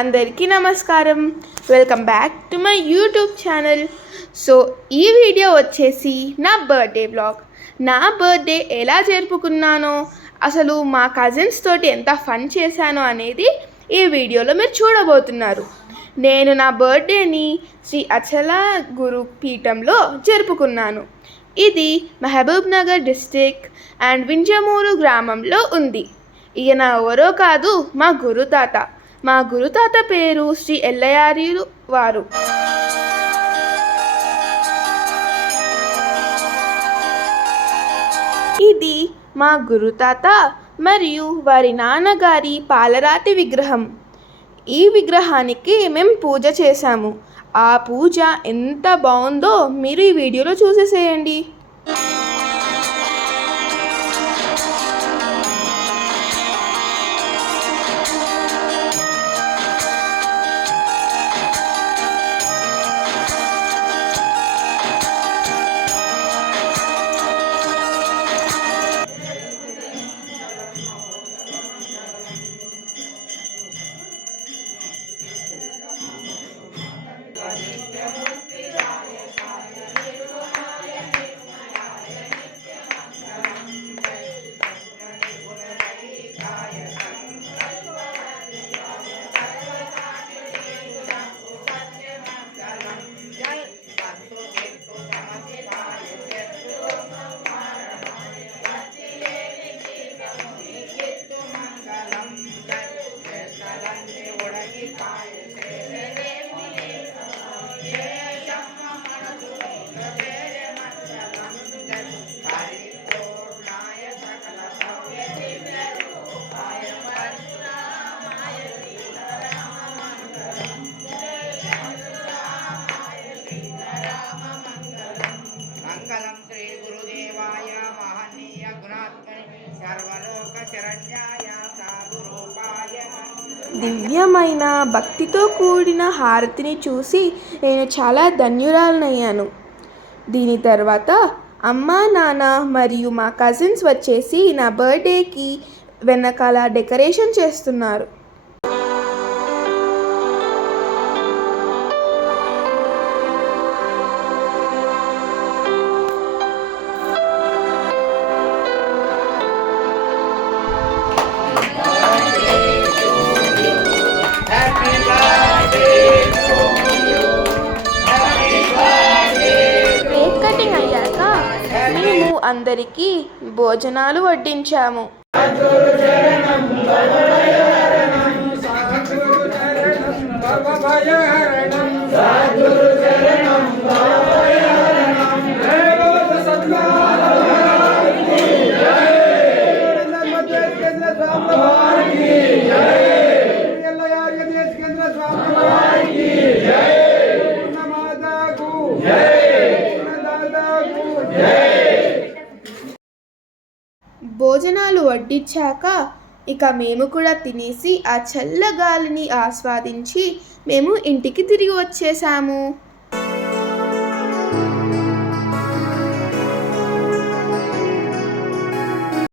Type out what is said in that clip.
అందరికీ నమస్కారం. Welcome back to my YouTube channel. So ఈ వీడియో వచ్చేసి నా బర్త్డే బ్లాగ్. నా బర్త్డే ఎలా జరుపుకున్నానో, అసలు మా కజిన్స్ తోటి ఎంత ఫన్ చేశానో అనేది ఈ వీడియోలో మీరు చూడబోతున్నారు. నేను నా బర్త్డేని శ్రీ అచల గురు పీఠంలో జరుపుకున్నాను. ఇది మహబూబ్ నగర్ డిస్టిక్ అండ్ వింజమూరు గ్రామంలో ఉంది. ఈయన ఎవరో కాదు, మా గురుతాత. మా గురుతాత పేరు శ్రీ ఎల్లయార్యులు వారు. ఇది మా గురుతాత మరియు వారి నాన్నగారి పాలరాతి విగ్రహం. ఈ విగ్రహానికి మేము పూజ చేశాము. ఆ పూజ ఎంత బాగుందో మీరు ఈ వీడియోలో చూసేసేయండి. దివ్యమైన భక్తితో కూడిన హారతిని చూసి నేను చాలా ధన్యురాలనయ్యాను. దీని తర్వాత అమ్మ, నాన్న మరియు మా కజిన్స్ వచ్చేసి నా బర్త్డేకి వెనకాల డెకరేషన్ చేస్తున్నారు. అందరికీ భోజనాలు వడ్డించాము. భోజనాలు వడ్డించాక ఇక మేము కూడా తినేసి ఆ చల్లగాలిని ఆస్వాదించి మేము ఇంటికి తిరిగి వచ్చేసాము.